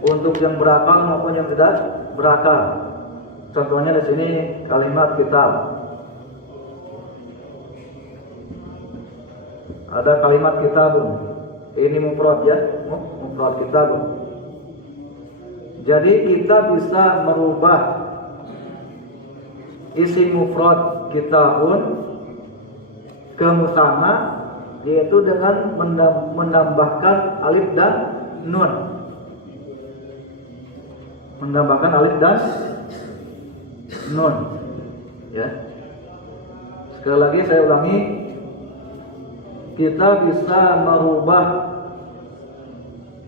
untuk yang berakal maupun yang tidak berakal. Contohnya di sini kalimat kitab. Ada kalimat kitabun. Ini mufrad ya, mufrad kitabun. Jadi kita bisa merubah isi mufrad kitabun ke musanna, yaitu dengan menambahkan alif dan nun. Menambahkan alif dan nun. Ya. Sekali lagi saya ulangi, kita bisa merubah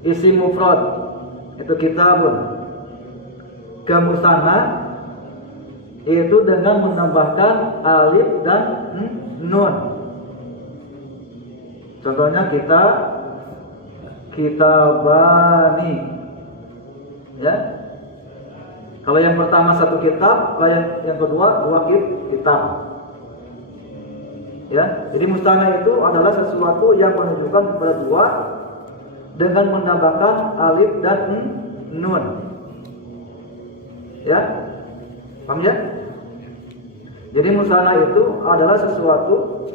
isi mufrad itu kitabun ke musanna, yaitu dengan menambahkan alif dan nun. Contohnya kitabani. Ya. Kalau yang pertama satu kitab, kalau yang kedua dua kitab. Ya, jadi mustanah itu adalah sesuatu yang menunjukkan kepada dua dengan menambahkan alif dan nun. Ya, paham ya? Jadi mustanah itu adalah sesuatu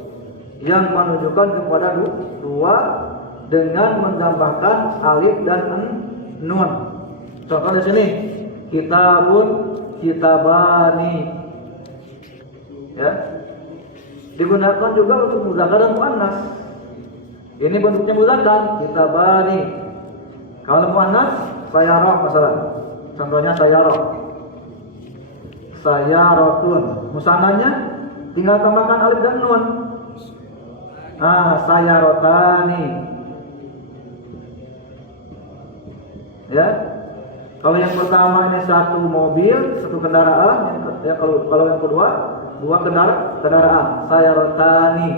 yang menunjukkan kepada dua dengan menambahkan alif dan nun. Contoh di sini, kitabun, kitabani. Ya. Digunakan juga untuk muzakkar dan muannas. Ini bentuknya muzakkar, kitabani. Kalau muannas, sayarah masalah. Contohnya sayarah. Sayaratun. Musananya tinggal tambahkan alif dan nun. Sayarotani. Ya. Kalau yang pertama ini satu mobil, satu kendaraan, ya kalau yang kedua dua kendaraan, sayarotani.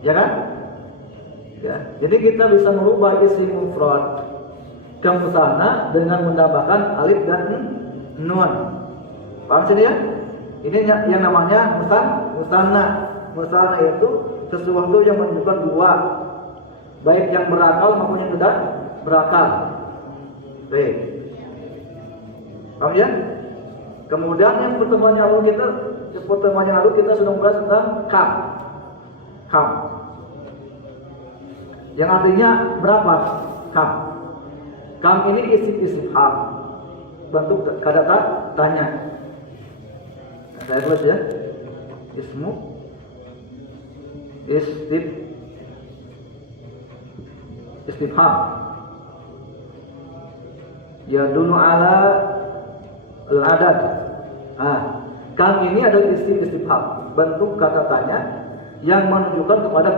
Ya kan? Ya. Jadi kita bisa merubah isi mufrad ke musanna dengan menambahkan alif dan nun. Paham sih ya? Ini yang namanya musanna. Musanna itu sesuatu yang menunjukkan dua, baik yang berakal maupun yang tidak berakal. Baik. Paham ya? Kemudian yang pertemuan yang lalu kita sudah membahas tentang kam. Yang artinya berapa? Kam ini istifham, bentuk kata tanya. Saya tulis ya. Istifham. Ya dulu ala al-adad. Kam ini adalah istifham, bentuk kata tanya yang menunjukkan kepada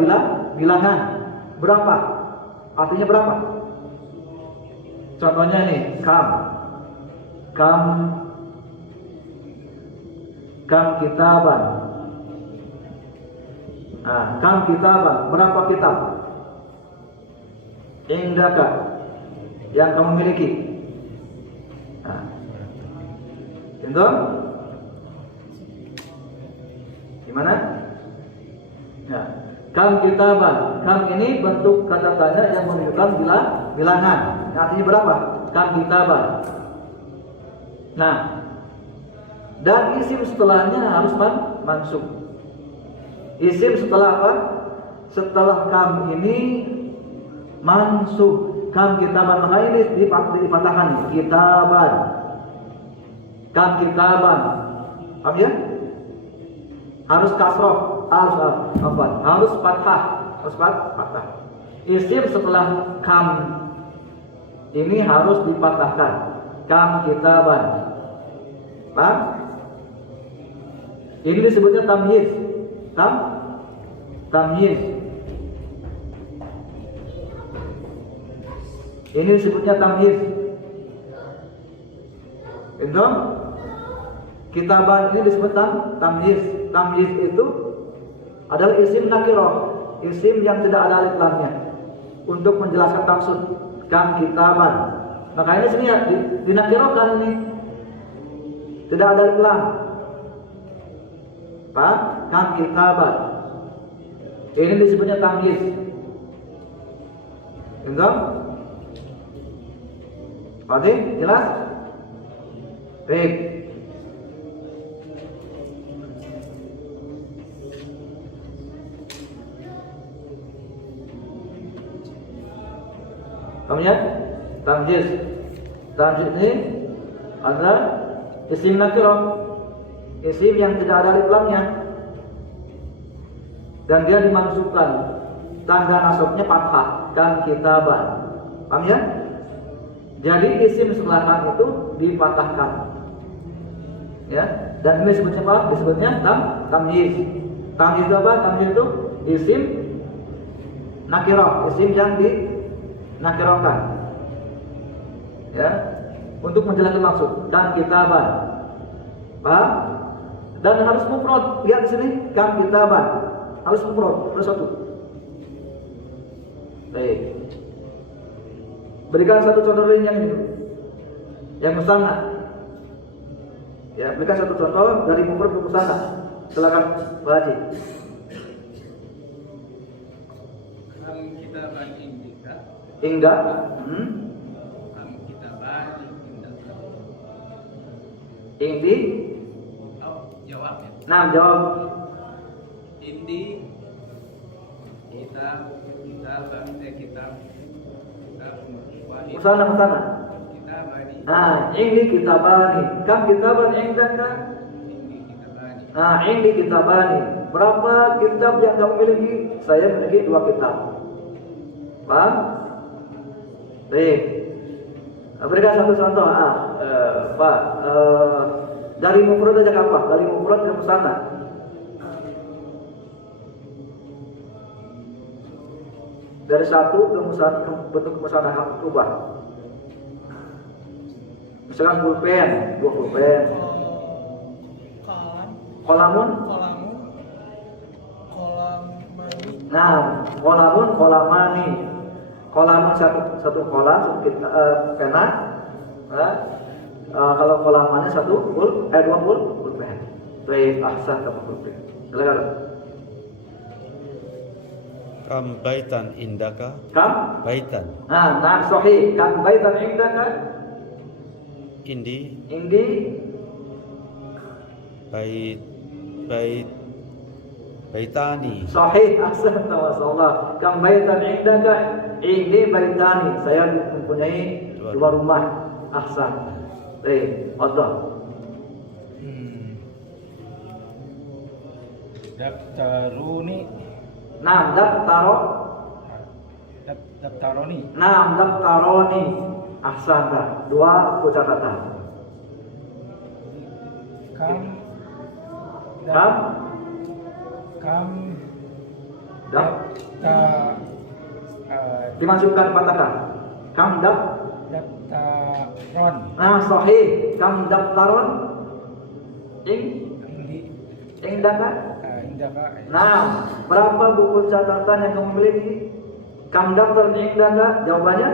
bilangan. Berapa? Artinya berapa? Contohnya nih, kam kitaban. Kam kitaban, berapa kitab? Indaka, yang kamu miliki. Itu gimana? Ya. Kam kitaban. Kam ini bentuk kata tanya yang menunjukkan bilangan. Artinya berapa? Kam kitaban. Nah, dan isim setelahnya harus mansub. Isim setelah apa? Setelah kam ini mansub. Kam kitaban, maka ini dipatahkan kitaban. Kam kitaban. Paham ya? Harus kasroh, harus fathah, Isim setelah kam ini harus dipatahkan. Kam kitaban. Paham? Ini disebutnya tamyiz. Tamyiz. Ini disebutnya tamyiz. Itu kitaban ini disebut tamyiz. Tamyiz itu adalah isim nakirah, isim yang tidak ada alif lamnya untuk menjelaskan maksud. Kam kitaban. Makanya sini ya dinakirahkan ini. Tidak ada alif lam. Paham? Kam kitaban. Ini disebutnya tamyiz. Enggak? Fadil, jelas? Baik. Kemudian tamjiz. Tamjiz ini adalah isim nakirah, isim yang tidak ada alif lamnya, dan dia dimansubkan, tanda nasabnya fathah dan kitaban. Paham ya? Jadi isim setelah kam itu dipatahkan. Ya, dan ini disebutnya apa? Disebutnya tamyiz. Tamyiz itu apa? Tamyiz itu isim nakirah, isim yang dinakirahkan. Ya, untuk menjelaskan maksud dan kitaban. Paham? Dan harus mufrad. Lihat di sini, kam kitaban. Harus mufrad, harus satu. Baik. Berikan satu contoh lain yang ini, yang musanna. Ya, berikan satu contoh dari mufrad ke musanna. Silakan Pak Haji. Kam kitaban indika. Hingga. Kam kitaban indika. Indi. Oh, jawab ya. Nah, jawab. Indi kitab Musanna. kitabani. Nah, ini kitabani. Kam kitaban indaka? Indi kitabani. Nah, ini kitabani. Berapa kitab yang kamu miliki? Saya memiliki 2 kitab. Paham? Baik. Berikan satu contoh. Pak, dari mufrad aja apa? Dari mufrad ke musanna. Dari satu ke musanna, bentuk musanna rubah. Misalkan pulpen, 2 pulpen. Kolamun. Nah, kolamani. Kolamun satu kolam, pena. Kalau kolamannya 2 pulpen. Baik, ahsan kamu pulpen. Silakan. Kam baitan indaka. Kam? Baitan. Nah, sahih. Kam baitan indaka? Indi. Baitani. Sahih, ahsan, masyaallah. Kam baitan indaka? Indi baitani. Saya mempunyai 2 rumah. Ahsan. Baik, Allah. Daftaruni. Nah, Daftaroni. Nah, daftaroni. Ahsan, 2 catatan. Kam dimasukkan patahkan. Kam Daftaron. Nah, sahih. Kam daftaron? Indaka? Indaka. Nah, berapa buku catatan yang kamu miliki? Kam daftar indaka? Jawabannya?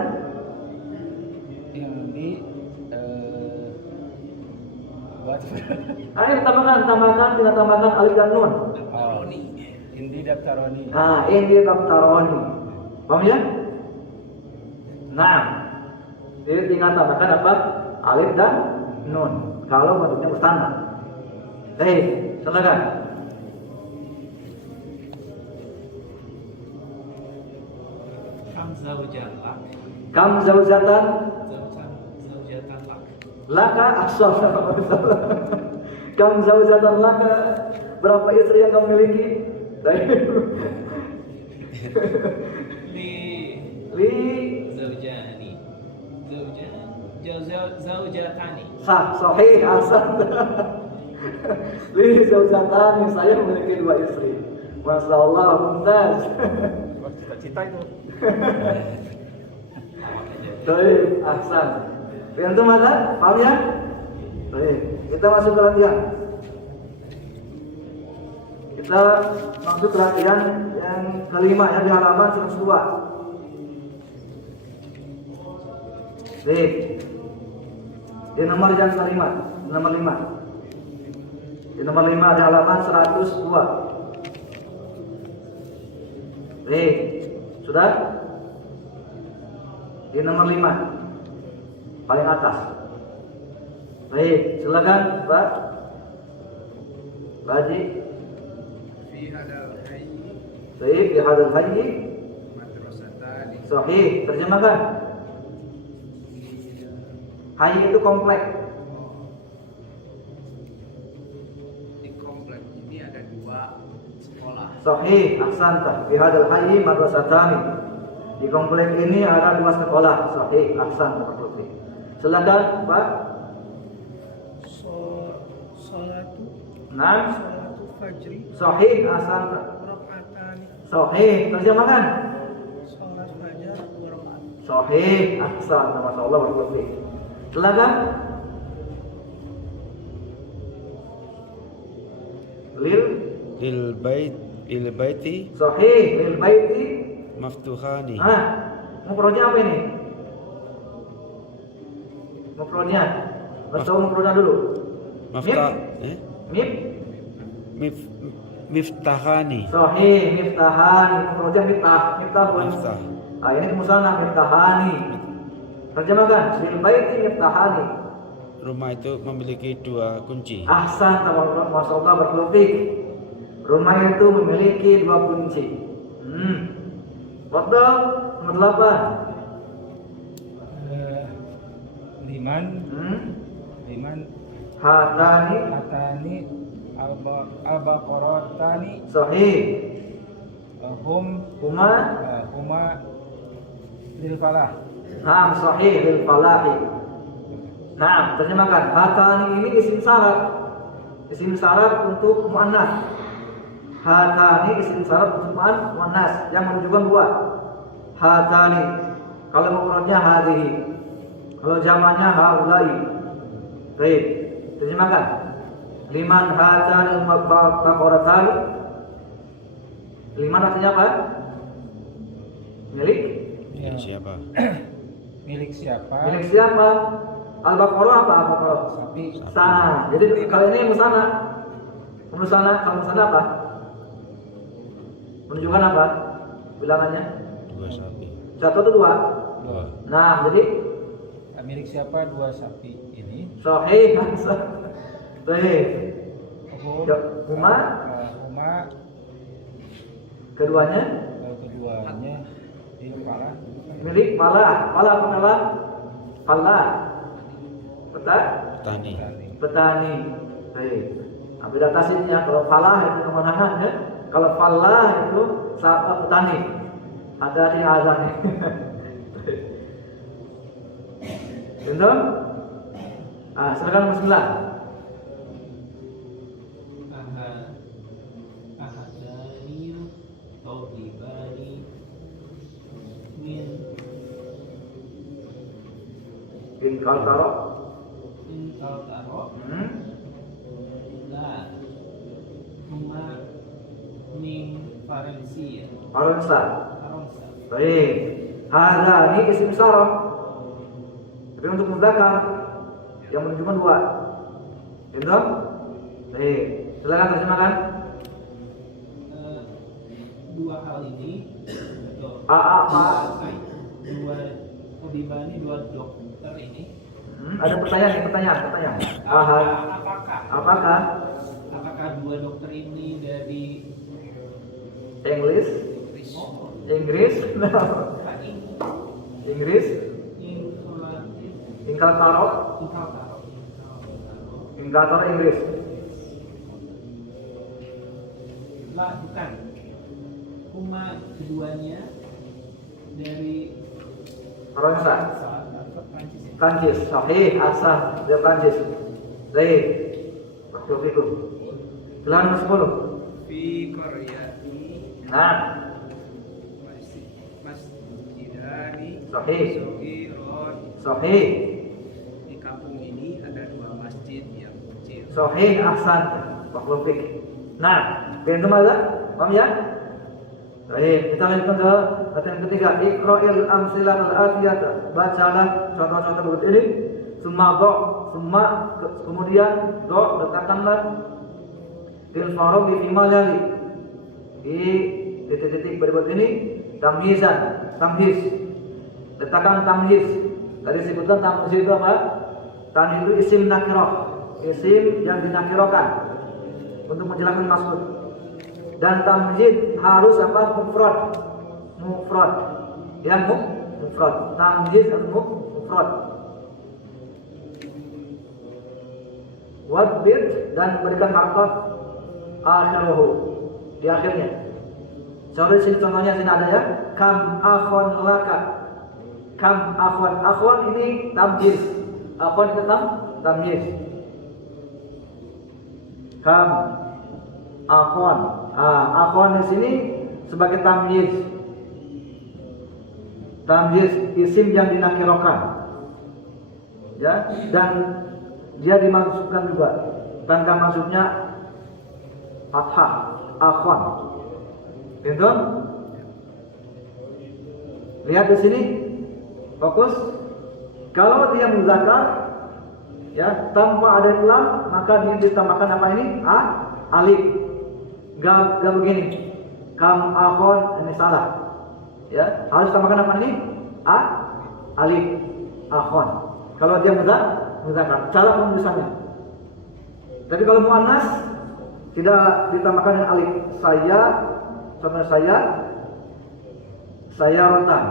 Ayo tambahkan, kita tambahkan alif dan nun. Daftaroni. Indi daftaroni. Nah, ini daftaroni. Paham ya? Nah, jadi tinggal tambahkan apa? Alif dan nun. Kalau bentuknya musanna. Baik, silakan. Kam zaujatan? Zaujatan lak. Laka ahsan. Kam zaujatan laka? Berapa istri yang kamu miliki? Li Zaujani. Zaujatani. sahih, ahsan. Li zaujatani, saya memiliki 2 istri. Masya Allah, mumtaz. Cita-cita itu. Baik, ahsan. Itu mata, paham ya? Baik, kita masuk ke latihan. Kita masuk ke latihan yang kelima ya, di halaman 102. Baik. Di nomor yang kelima, nomor 5. Di nomor 5 di halaman 102. Baik. Sudah? Di nomor 5. paling atas. Baik, silakan Pak. Pak Haji. Fi hadal hayyi Baik, di hadal hayyi. madrasatani. Sahih, terjemahkan. Hayyi itu komplek. Di komplek ini ada 2 sekolah. Sahih, ahsanta. Fi hadal hayyi madrasatani. Di komplek ini ada 2 sekolah. Sahih, ahsan. Silakan Pak. Salatu Nah, fajri sahih, ahsanta. rakaatani. Sahih, terjemahkan. Salat fajar 2 rakaat. Sahih, ahsan. Masyaallah, barakallahu fiik. Silakan. lil baiti Sahih, lil baiti. maftuhani. Mufradnya apa ini? Mufradnya. Mufradnya dulu. Maftah Mif. miftahani. Sahih, miftahani. Mufradnya miftah. Miftahun. Miftah. Ini musanna miftahani. Terjemahkan. Lil baiti miftahani. Rumah itu memiliki 2 kunci. Ahsan, masyaallah, barakallahu fiik. Rumah itu memiliki 2 kunci. Waktu nomor 8. Liman Hatani. atani al-baqaratani Sahih. huma lil falah. Naam, sahih, lil falahi. Naam, terjemahkan. Hatani ini isim syarat. Isim syarat untuk muannas. Hatani isim syarat untuk muannas yang menunjukkan 2. Hatani. Kalau mufradnya hadhihi. Kalau jamaknya haulai. Baik, terjemahkan. Liman hatani al-baqaratani. Liman artinya apa? Milik. Milik siapa? Milik siapa? Milik siapa? Al-Baqarah apa? Al-Baqarah? Sapi. Sana. Jadi kalau ini musana. Musana, kalau musana apa? Menunjukkan apa? Bilangannya? 2 sapi. 1 atau 2? 2. Nah, jadi Milik siapa 2 sapi ini? sahih. Sahih. Huma Keduanya keduanya lil falah. milik falah. Falah apa falah? Falah. Petani. Petani. Baik. Nah, beda tasnya. Kalau falah itu kemenangan ya. Kalau falah itu sahabat petani. Hati-hati azan nih. Betul? Silakan nomor 9. Ahadani tawibani min In kaltaro. kaltaro la huma min faransia Faransa. faransa. Baik. Hadza ini isim syaraf. Tapi untuk mudzakkar yang menunjukkan 2. Betul? Baik. Silakan terjemahkan. Dua hal ini atau Apa? dua tabibani, 2 dokter ini Ada pertanyaan. Apakah apakah 2 dokter ini dari Inggris? Oh, Inggris? Inggris? Inkaltaro? Inkaltaro Inggris. lah bukan Huma keduanya dari Faransa. Prancis ya? Prancis. Sahih, asal dia Prancis. Baik. Waktu itu. Silakan nomor 10. Fi qaryati Nah, masjidani sahih. sagiron. Sahih. Di kampung ini ada 2 masjid yang kecil. Sahih, ahsan. Barakallahu fiik. Nah, pintu mana? Paham ya? Baik, kita lanjutkan ke latihan ketiga. Iqra'il amsilah al-atiyata. Bacalah contoh-contoh berikut ini. Kemudian letakkanlah fil faraghi fi ma yali. Di titik-titik berikut ini tamyiz. Letakkan tamyiz. Tadi sebutkan tamyiz itu apa? Tamyiz itu isim nakirah, isim yang dinakirokan untuk menjelaskan maksud. Dan tamyiz harus apa? Mufrad. Mufrad. Yang mufrad. Tamyiz mufrad. Wadbit dan berikan harkat akhiruhu di akhirnya. Contoh sini contohnya sini ada ya. Kam akhon laka. Kam akhon. Akhon ini tamyiz. Akhon itu tamyiz. Kam akhon. Akhon di sini sebagai tamyiz. Tamyiz isim yang dinakirahkan. Ya, dan dia dimasukkan juga tanda masuknya fathah, akhon. Itu lihat di sini, fokus. Kalau dia muzakkar, ya tanpa ada lam, maka dia ditambahkan apa ini? Alif. Gak begini. Kam akhon ini salah. Ya harus tambahkan apa ini? Alif, akhon. Kalau dia muzakkar, cara penulisannya. Jadi kalau muannas tidak ditambahkan dengan alif. Contoh saya rotan.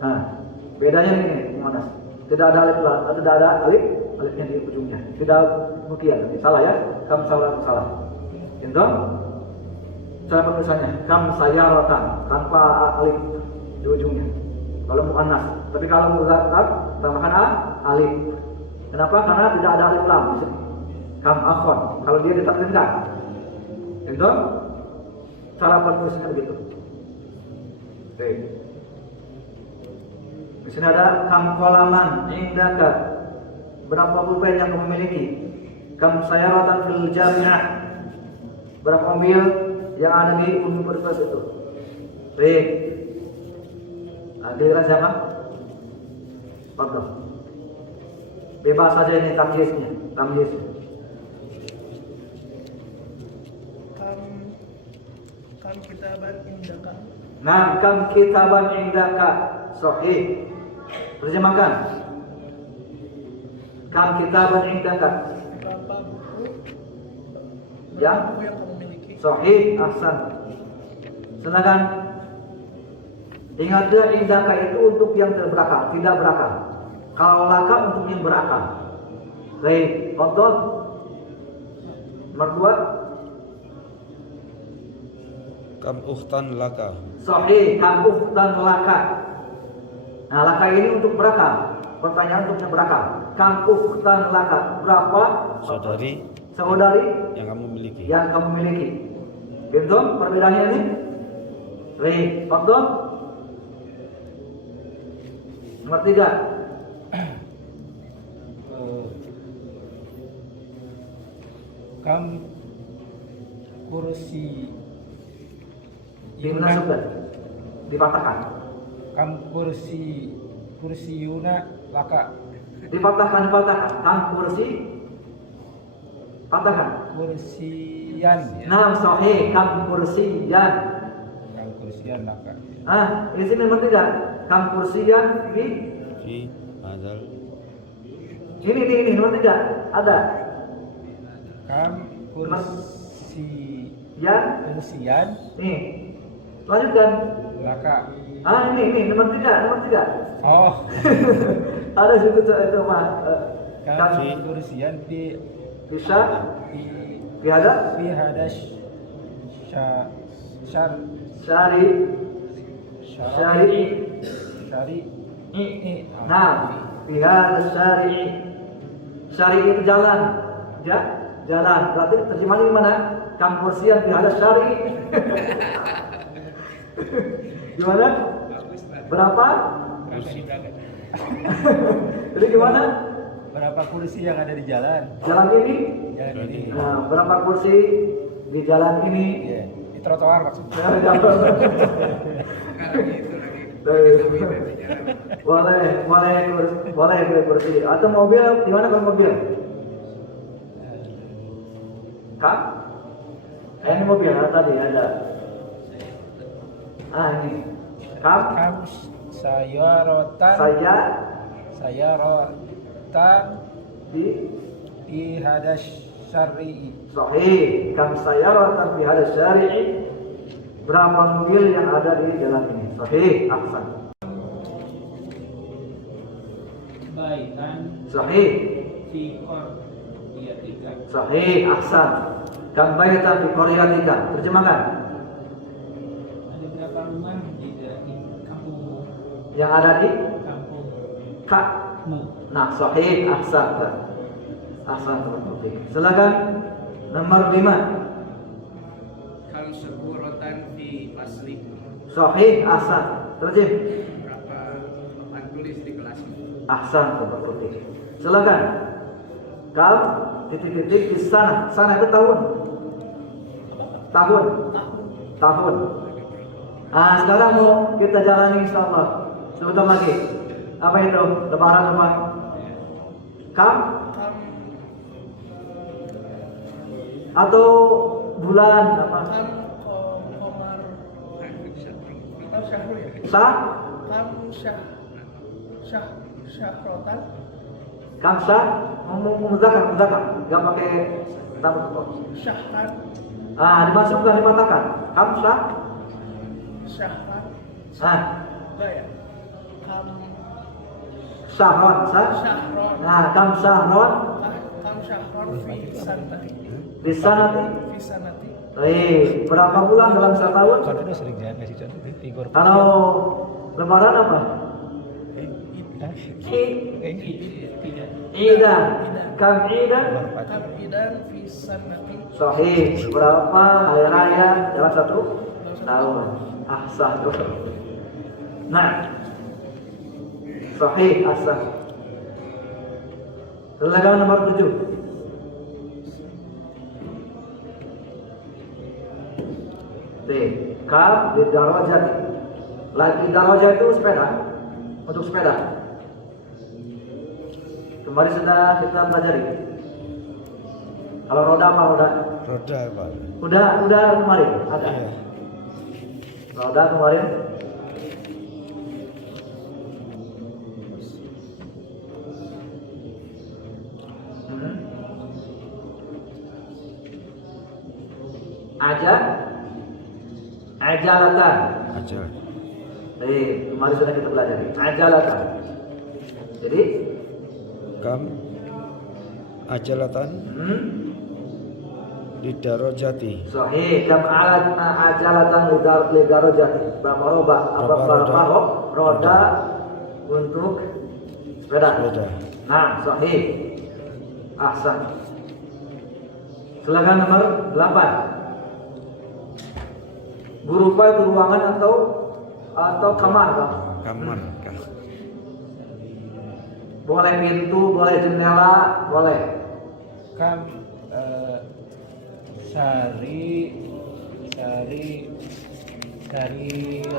Nah, bedanya ini muannas. Tidak ada alif, tidak ada alifnya di ujungnya. Tidak demikian. Ini salah ya. Kamu salah. Itu cara penulisannya. Kam sayaratan tanpa alif di ujungnya. Kalau muannas. Tapi kalau muzakkar tambahkan alif. Kenapa? Karena tidak ada alif lam di sini. Kam akhon. Kalau dia ditakdirkan. Itu cara penulisannya begitu. Oke. Di sini ada kam qalaman indaka. Berapa pulpen yang kamu miliki? Kam sayaratan fil jami'ah. Berapa mobil yang ada di universitas itu? Baik. Kira siapa? Pardon. Bebas saja ini tamyiznya. Kam kitaban indaka. Nah, kam kitaban indaka. Sahih. Terjemahkan. Kam kitaban indaka. Berapa buku? Ya. Buku yang kamu miliki? Sahih, ahsan. Silakan. Ingat dia indaka itu untuk yang berakal, tidak berakal. Kalau laka untuk yang berakal. Baik, contoh nomor 2. Kam ukhtan laka. Sahih, kam ukhtan laka. Nah, laka ini untuk berakal. Pertanyaan untuk yang berakal. Kam ukhtan laka. Berapa saudari yang kamu miliki? Betul perbedaannya ini? Baik, contoh nomor 3. Kam kursi Dimasukkan, dipatahkan. Kam kursi yuna laka. Dipatahkan. Kam kursi patahkan. Kursiyan. Nah, sahih, kam kursiyan. Kam kursiyan laka. Di sini nomor 3. Kam kursiyan Fi hadal. Ini nomor 3. Ada. Kam kursiyan Nih. Lanjutkan. laka. Ini nomor 3. Oh. Ada situ itu mah. Kam kursiyan Bisa fi ada syari. Nah, pihada syari itu jalan, ya, jalan. Berarti terjemahannya gimana? Kam kursiyan pihada syari. Gimana? Berapa? Kursi. Jadi gimana? Berapa kursi yang ada di jalan? Jalan ini? Jalan ini. Nah, berapa kursi di jalan ini? Iya, di trotoar maksudnya. Ya, jalan. Boleh kursi. Atau mobil, gimana kalau mobil? Kak? Ini mobil tadi ada. Ini. Kam sayarotan di hadas syar'i. Sahih. Kam sayaratan fi hadha syari'i. Berapa mobil yang ada di jalan ini? Sahih. Ahsan. Baitan Sahih. fi qaryatika. Sahih. Ahsan. Kam baitan fi qaryatika. Terjemahkan. Ada berapa rumah di kampungmu? Yang ada di Kampung kamu. Nah, sahih. Ahsan. Ahsan. Silakan nomor 5. Kam seburotan fi faslik. Sahih. Ahsan. Terjem. Berapa papan tulis di kelasmu? Ahsan. Silakan. Kam titik-titik di sana. Sana itu tahun. Tahun. Sekarang mau kita jalani insyaallah. Sebentar lagi. Apa itu? Lebaran apa? Kam atau bulan apa? Komar syahrul ya? Syahrotan Kamsa muzakar enggak pakai tamu. syahran Dimasukkan dimatakan. Kamsa. syahran enggak ya? Syahron. Syahron Kam syahron kam syahron fi sanati di sanati. Berapa bulan dalam setahun? Kan udah sering jangan ngasih contoh figur. Kalau lebaran apa? Idan. Kam idan? kam idan fi sanati Sahih. Berapa hari raya dalam satu tahun? Ahsan. Nah. Sahih. Ahsan. Silakan nomor 7. Kam di darajat. Lagi darajat itu sepeda. Untuk sepeda. Kemarin sudah kita pelajari. Kalau roda apa roda? Roda Pak. Udah kemarin ada. Iya. Roda kemarin. Ajalatan. Ajal. Kemarin sudah kita pelajari. Ajalatan. Jadi Kam ajalatan di darajati. sahih. Kam ajalatan li darajati. Berapa roda untuk sepeda. Nah, sahih. Ahsan. Silakan nomor 8. Berupa itu ruangan atau kamar, Bang. Kamar. Boleh pintu, boleh jendela, boleh. Kam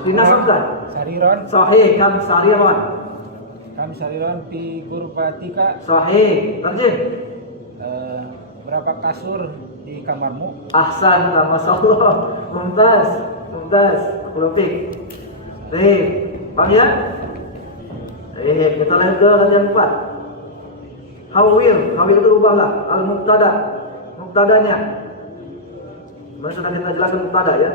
Dinasabkan. sariron Sahih. Kam sariron. Kam sariron fi gurfatika. Sahih. Terjem. Berapa kasur di kamarmu? Ahsan. Masyaallah. Mumtaz. Kulupik. Bang ya? Kita lihat ke yang 4. Hawil itu ubahlah Muktadanya. Sudah kita jelaskan muktada ya.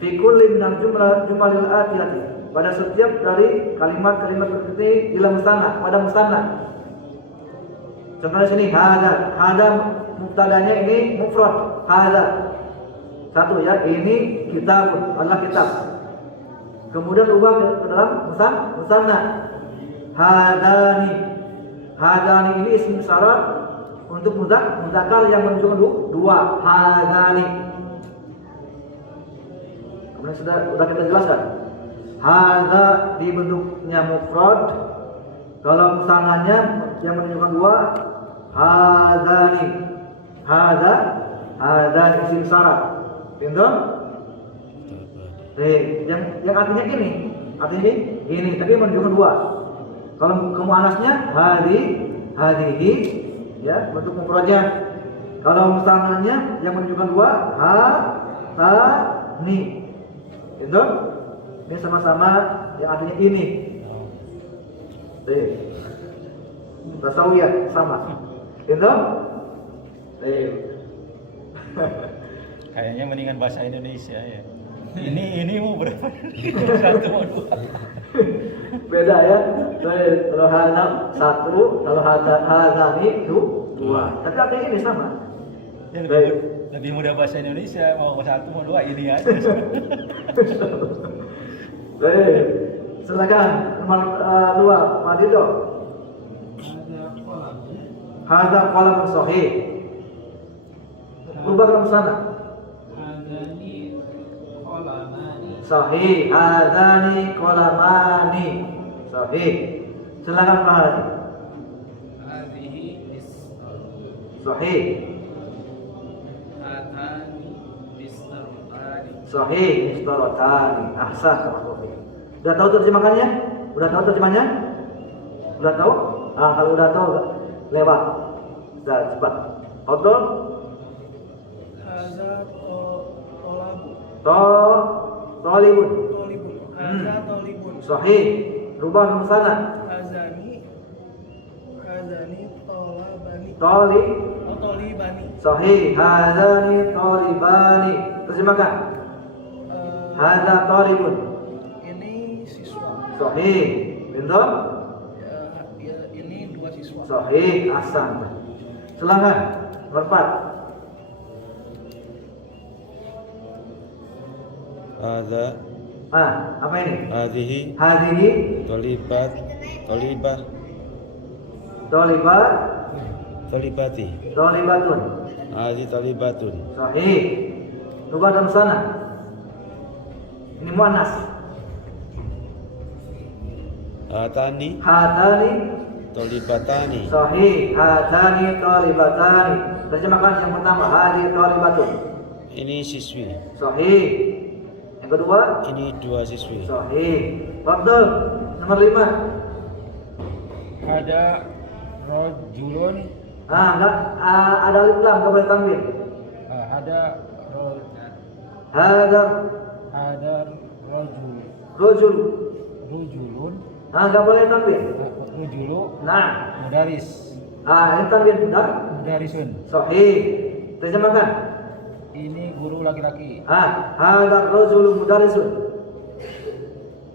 Fi kulli minal jumalil atiyati. Pada setiap dari kalimat-kalimat seperti ila mustanna, pada mustanna. Contohnya sini hada muktadanya ini mufrad. Hada. Satu ya, ini kitabun, adalah kitab. Kemudian ubah ke dalam musanna. Hadani ini isim syarat untuk mudzakkar yang menunjukkan dua. Hadani. Kemudian sudah kita jelaskan. Hada di bentuknya mufrad. Kalau musannanya yang menunjukkan dua. Hadani. Hada isim syarat. Pintu? Yang artinya ini, tapi menunjukkan dua. Kalau kemuanasnya hadihi, ya bentuk mufradnya. Kalau musannanya yang menunjukkan dua, ni. Itu Itu? Ini sama-sama yang artinya ini. Tasawiyah sama. Itu? Kayaknya mendingan bahasa Indonesia ya. Ini mau berapa? Satu mau dua. Beda ya. Kalau hada satu, kalau hada ini dua. Tapi artinya ini sama. Ya, Baik. lebih mudah bahasa Indonesia, mau satu mau dua ini aja. Baik. Silakan nomor 2, Pak Dido. Hada qalam sahih. Rubah kamu sana. Hadani qalamani. Sahih. Hadani qalamani. Sahih. Silakan Pak Haji. Hadhihi mistar. Sahih. Hatani mistarutani. Sahih. Istaratani. Ahsan sama Sofi. Udah tahu terjemahannya? Udah tahu terjemahannya? Udah tahu? Kalau udah tahu lewat. Sudah cepat. Betul? Haza tolabu. Tolibun. Tolibun. Haza tolibun. Sahih. Rubah kamu sana. Hazani tolabani. Tolib. Oh, tolibani. Sahih. Hadani talibani. Terjemahkan. Hadza talibun. Ini siswa. Sahih. Betul? Ya, ini 2 siswa. Sahih. Ahsan. Silakan. Nomor 4. Hadza Apa ini? hadhihi Hadhihi tolibat tolibah tolibat tolibati tolibatun. hadhi tolibatun Sahih. Rubah dalam sana. Ini muannas. hatani Hadani. tolibatani Sahih. Hadani tolibatani. Terjemahkan yang pertama. Hadi tolibatun. ini siswi, Sahih. Yang kedua. ini 2 siswi. Sahih. Betul. Nomor 5. Ada rojulun, Enggak ada alif lam, enggak boleh tanwin. ada Hadar rojul, rojul. rojulun, Enggak boleh tanwin. rojulu, Nah, mudaris, ini tanwin benar. mudarisun. Sahih. Terjemahkan. Ini guru laki-laki. Hadar rojul mudarisun.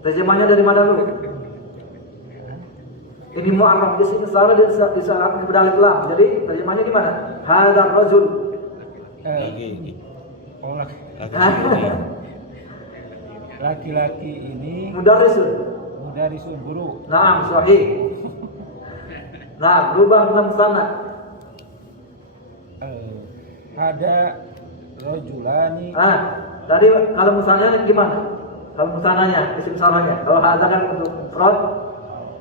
Terjemahnya dari mana dulu? Ini mu'arraf di sini salah di saat berdalil lam. Jadi terjemahnya gimana? Hadar rojul. Lagi Oh, laki laki-laki ini Mudarisun. mudarisun guru. Naam, sahih. Nah, berubah dalam sana. Ada rojulani, Tadi kalau misalnya gimana? Kalau misalnya isim sarahnya. Kalau hadza kan untuk mufrad.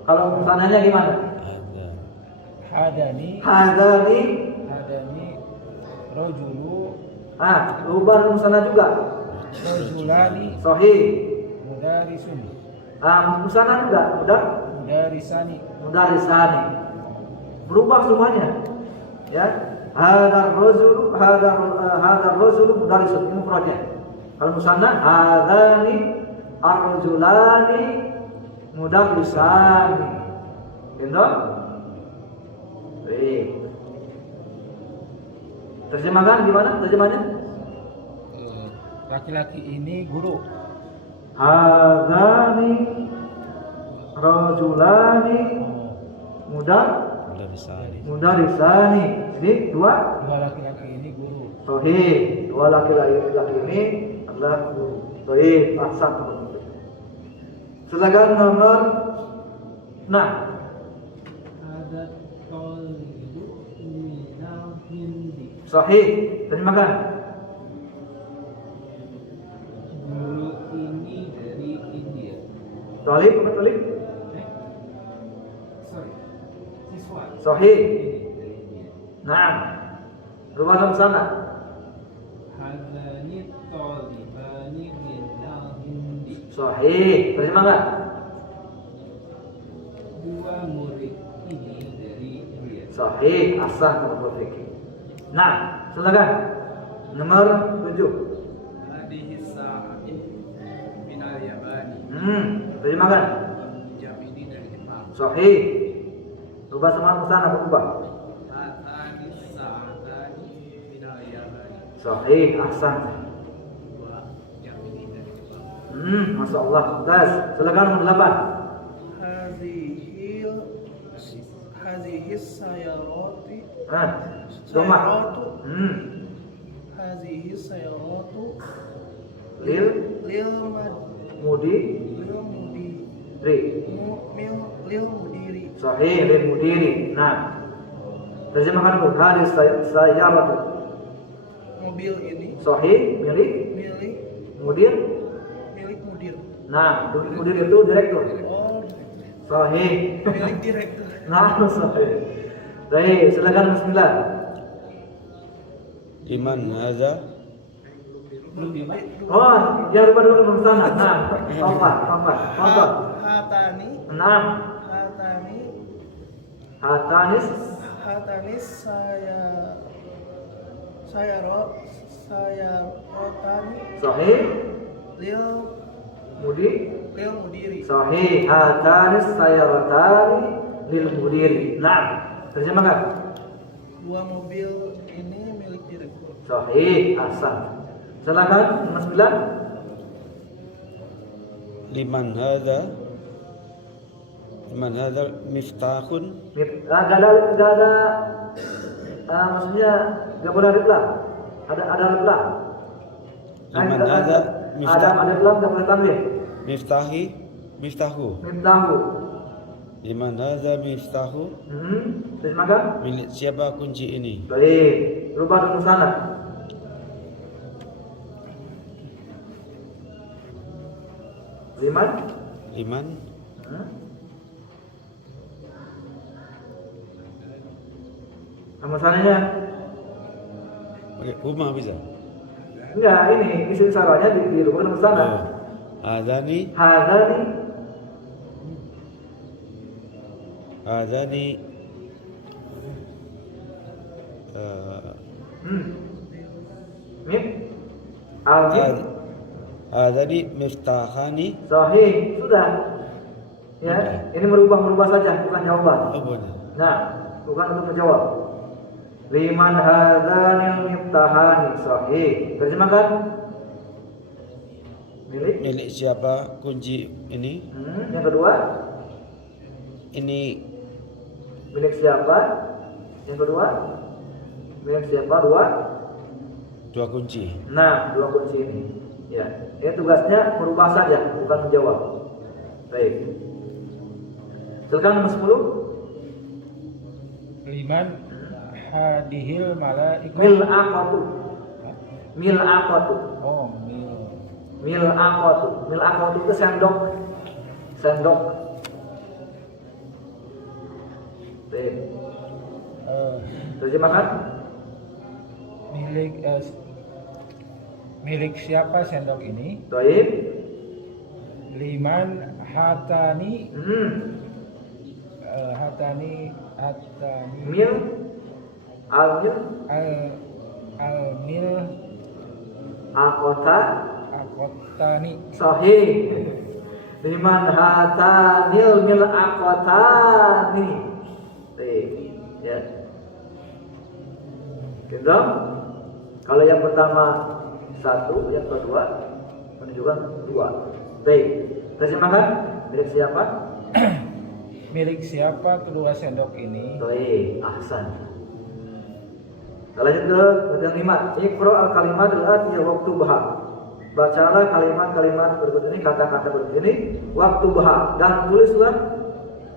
Kalau misalnya gimana? hadza hadani, Hadani. rojulu, Berubah dalam sana juga. rojulani, Sahih. mudarisun, Musana juga, mudah. mudarisani. Mudarisani. Berubah semuanya. Ya. Hadar rajul mudarisun ini mufradnya. Kalau musanna hadani ar-rajulani mudarisani. Gitu? Baik. Terjemahkan gimana? Terjemahnya? Laki-laki ini guru. Hadani rajulani mudarisani. Jadi dua Laki-laki ini guru. sahih. Dua laki-laki ini adalah guru. Sahih, ahsan. Silakan nomor 6. Ada tolibu minal hindi. Sahih. Terjemahkan. Guru ini dari India. Talib apa talib? Siswa. Sahih. Ini dari India. Nah. Rubah dalam sana. Hadani tolibani minal hindi. Sahih. Terjemahkan. 2 murid ini dari India. Sahih. Ahsan sama fikih. Nah, silakan. Nomor 7. Hadhihi sa'ati Terjemahkan. Jam ini dari Jepang. Sahih. Rubah sama musana berubah. Hatani sa'atani minal yabani. Sahih, ahsan. Dua jam ini dari Jepang. Masya Allah. Tes, silakan nomor 8. Hazihis sayarati. Domah. Sayaratu. Hazihis sayaratu. Lil Lil mudi ri. mudiri. Sahih, lil mudiri. Nah, terjemahkan dulu. Hadis sayyaratu. Mobil ini Sahih, milik mudir. milik mudir. Nah, mudir itu direktur. Oh, Sahih. milik direktur. Nah, sahih. Baik, silakan bismillah. Liman hadza? Oh, jangan lupa dulu ke sana. Nah, kompak. Hatani. 6. Hatanis. Saya rotani Sahih. lil mudiri. Sahih. Hatanis sayaratani lil mudiri. Nah, terjemahkan. Dua mobil ini milik direktur. Sahih, ahsan. Silakan nomor 9. Liman hadza? Liman hadza miftahun? Gak ada maksudnya gak boleh alif lam. Ada alif lam. Liman hadza Ada miftah? alif lam gak boleh tanwin. Miftahu. Miftahu. Liman hadza miftahu? Terjemahkan. Milik siapa kunci ini? Baik, rubah dulu sana. Liman. Nama sananya? Pakai rumah bisa? Enggak, ini isim saranya di rubah dulu sana. Oh. Hadani Hadani miftahani. Sahih, sudah. Ya, ini merubah saja, bukan jawaban. Oh boleh. Nah, bukan untuk menjawab. Liman hadzanil miftahani. Sahih. Terjemahkan. Milik siapa kunci ini? Yang kedua, Ini milik siapa? Yang kedua, milik siapa? dua kunci. Nah, 2 kunci ini. Ya, ini tugasnya merubah saja, bukan menjawab. Baik. Silakan nomor 10. Liman hadihil malaikatu. Mil'aqatu. Oh, Mil'aqatu itu sendok. Baik. Terjemahkan. Milik siapa sendok ini? Baik. Liman hatani Mil al-mil akotani. Sahih. Liman hatanil mil akotani. Baik. Ya. Gendong. Kalau yang pertama 1, yang kedua menunjukkan 2. Baik. Terjemahkan. Milik siapa? Milik siapa kedua sendok ini? Baik. Ahsan. Kita lanjut ke bagian 5. Iqra al-kalimat al-atiyah waktu bahar. Bacalah kalimat-kalimat berikut ini, kata-kata berikut ini waktu bahar, dan tulislah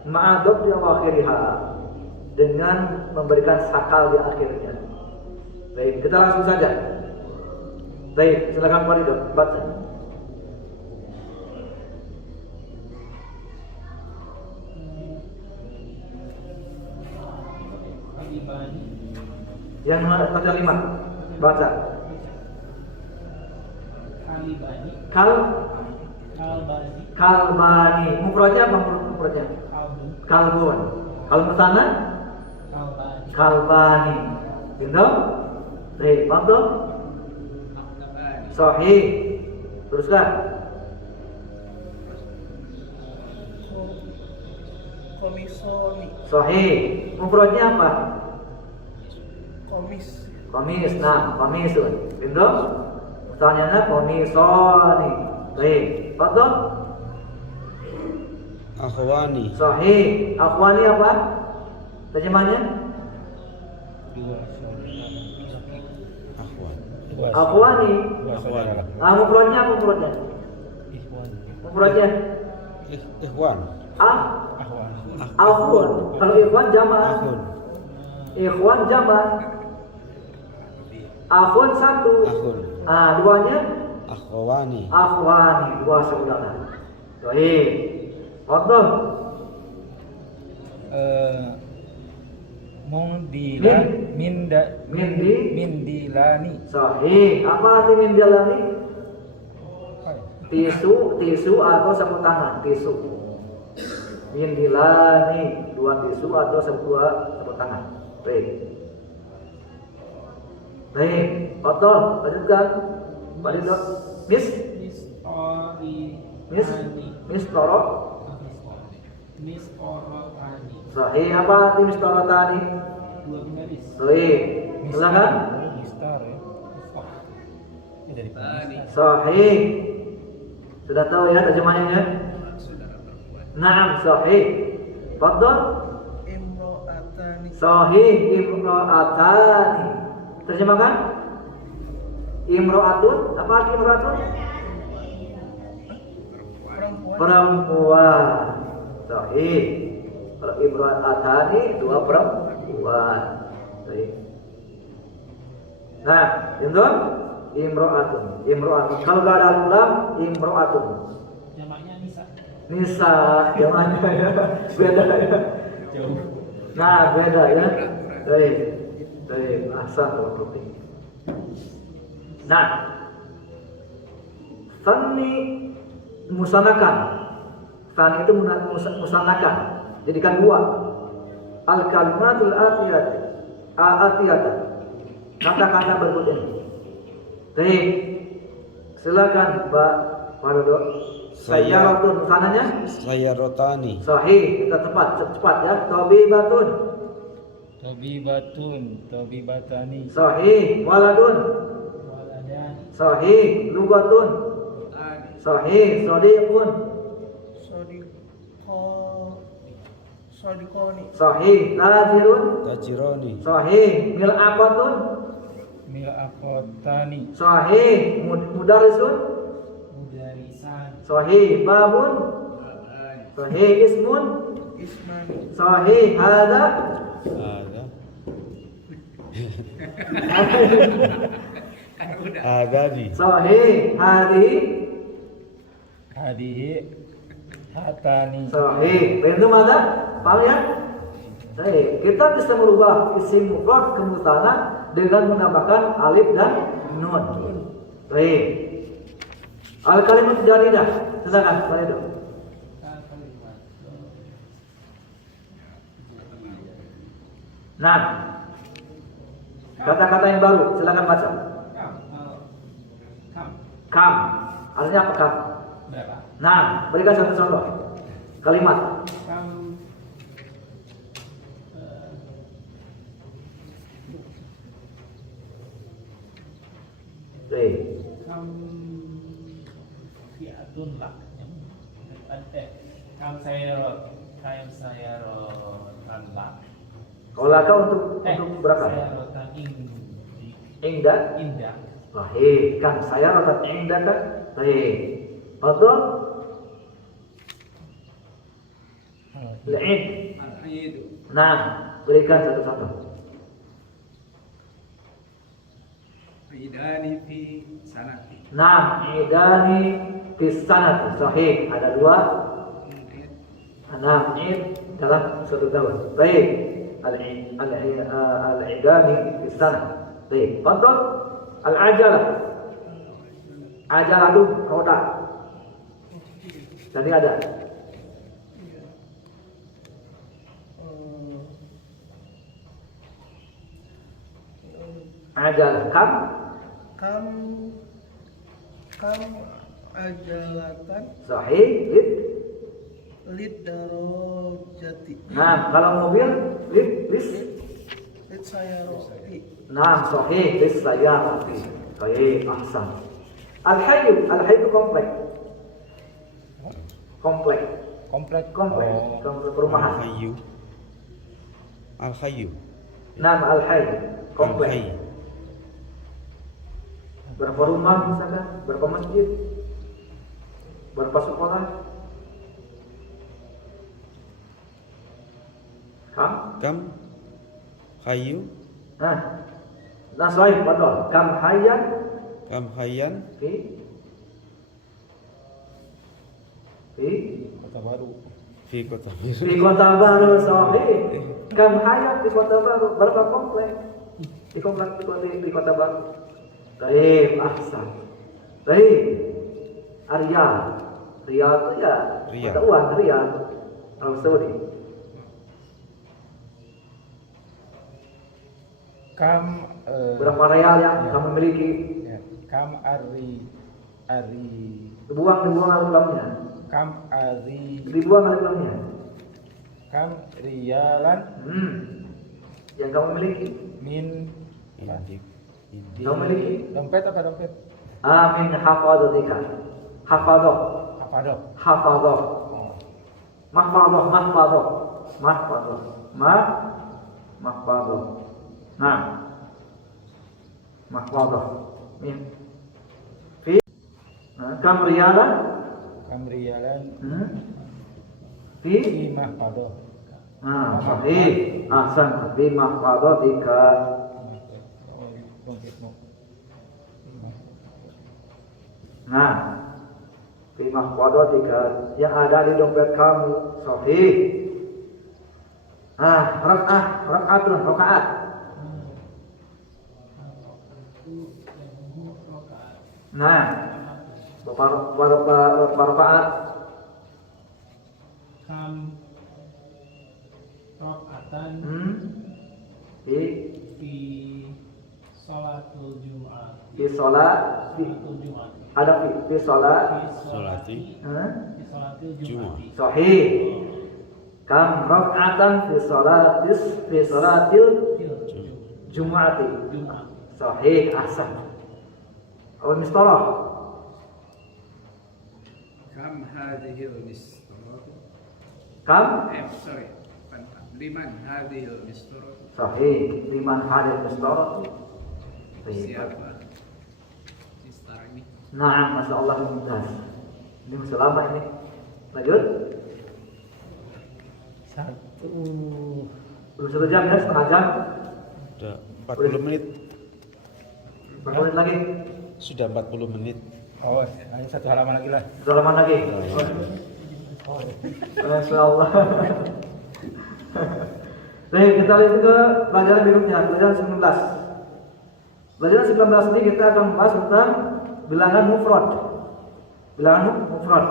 ma'adab di akhiriha, dengan memberikan sakal di akhirnya. Baik, kita langsung saja. Baik, silakan Pak Ridho, baca. Yang baca 5, baca. Kalbani. Mufradnya apa mufradnya? Kalbun. Kalau musana? Kalbani. Gitu? Baik, paham? Sahih. Teruskan. Komisoni. Sahih. Mufradnya apa? Komis. Komis. Nah, komisun. Pintu? Pertanyaannya komisoni. Baik. Betul? Akhwani. Sahih. Akhwani apa? Terjemahnya? Dua saudara. Akhwan. Akhwani. Dua saudara. Mufradnya apa mufradnya? Ikhwan. Mufradnya? Ikhwan. Ahwan. Akhwan. Kalau ikhwan jamaah. Akhun. Ikhwan jamaah. Akhun satu. Akhun. Duanya? Akhwani. Akhwani. Dua saudara. Baik. Betul. Mundila Mindi. mindilani. Sahih. Apa arti mindilani? Tisu atau sapu tangan. Tisu. Mindilani. Dua tisu atau sapu tangan. Baik. Baik. Betul. Lanjutkan. Pak Ridho. Mis torok. Sahih. Apa arti mistorotani? Sahih. Silakan. Mistar ya. Ini dari Sahih. Sudah tahu ya terjemahannya? saudara perempuan. Naam, sahih. Betul. Imro'atani. Sahih. Imro'atani. Terjemahkan? Imro'atun. Apa arti imro'atun? Perempuan. Perempuan. Sahih. Kalau imro'atani dua perempuan. Baik. Nah, itu imro'atun. Kalau nggak ada ulam, imro'atun. jamaknya nisa. Nisa, jamaknya ya. Beda ya. Jauh. Nah, beda ya. Baik. Ahsan kalau penting. Nah, Sani musanakan. Sani itu musanakan. Jadikan dua. Al kalimatul atiyat. Kata-kata berikut ini. Baik. Silakan Mbak Ridho. Sayyaratun sananya? Sayyarotani. Sahih. Kita cepat ya. Tabibatun. Tabibatani. Sahih. Waladun. Sahih. Lugatun. Sahih. Sadiqun. Sodikoni. Sahih. Tajirun. Tajironi. Sahih. Mil'aqatun. Mil'aqatani. Sahih. Mudarisun. Sahih. Babun. Sahih. Ismun. Ismani. Sahih. Hada. Agadi. Sahih. Hadihi. Hadihi hatani. Sahih. Itu mana? Paham ya? Baik. Kita bisa merubah isim mufrad ke musanna dengan menambahkan alif dan nun. Baik. Al kalimat jadidah. Silakan, Pak Ridho. Nah, kata-kata yang baru, silakan baca. Kam. Artinya apa kam? Nah, berikan satu contoh. Kalimat. Kalau laka untuk berapa? Indah. Baik, kan saya rotan indah kan? Baik. Betul? La'id. Nah, berikan satu contoh. Idani fi sanati. Nah, idani fisanati. Sahih. Ada dua. Nah, id dalam satu tahun. Baik. Al-idani fisanati. Baik. Betul? Al-ajalah. Ajalah itu roda. Tadi ada. Ajalah. Kam ajalatan. Sahih. Id. Lid darojati. Nah, kalau mobil lis. Lid sayaroti. Nah, sahih lis sayarati. Sahih, ahsan. Al-hayy itu komplek. Komplek. Komplek. Komplek. Oh. Komplek perumahan. Al-Hayyu. Al-Hayyu. Nama al-hayy komplek. Al-Hayy. Berapa rumah misalkan? Berapa masjid? Berapa sekolah? Kam hayyu. Nah sahih betul. Kam hayyan Kam hayyan. fi Kota baru. Fi kota Di Kota Baru, sahih. Kam hayat di Kota Baru, berapa komplek? Di komplek di Kota Baru. Baik, ahsan. Baik. Riyadh. Riyadh itu ya Riyadh. mata uang Riyadh. Arab Saudi. Kam Berapa real yang ya. kamu miliki? Ya. Kam ari Dibuang alif lamnya. kam ari Dibuang alif lamnya. kam riyalan Yang kamu miliki. min Indik. di Kamu miliki. dompet apa dompet? Amin hafadhatika. Hafadhah. Apa dong? Hafadhah. Mahfadhah. Nah. Mahfadhah. Ini. Fi. Nah, kam riyalan. Kam riyalan Fi. fi mahfadah. Nah, sahih. Ahsan. Fi mahfadhatika. Dompetmu. Nah. Fi mahfadhatika yang ada di dompet kamu. Sahih. Rakaat. Nah, berapa rakaat? Kam rakaatan Fi sholatul Jum'ah. fi sholat Sholatul Jum'ah. ada fi sholat Sholati. Fi sholatil Jum'ah. Jum'ah. sahih. Kam rakaatan fi sholatil Jum'ati. Jum'ah. Sahih, ahsan. Awal mistarah. Kam hadhil mistarah. Kam Sorry. Liman hadhil mistarah. sahih. Liman hadil mistarah. Siapa mistar ini? Nah, masya Allah mumtaz. Ini masih lama ini. Lanjut. Belum 1 jam ya, setengah jam. Sudah 40 menit. Berapa menit lagi? Sudah 40 menit. Oh, hanya 1 halaman lagi lah. Halaman lagi. Masya Allah. Baik, kita lihat ke pelajaran berikutnya, pelajaran 19. Pelajaran 19 ini kita akan membahas tentang bilangan mufrad. Bilangan mufrad.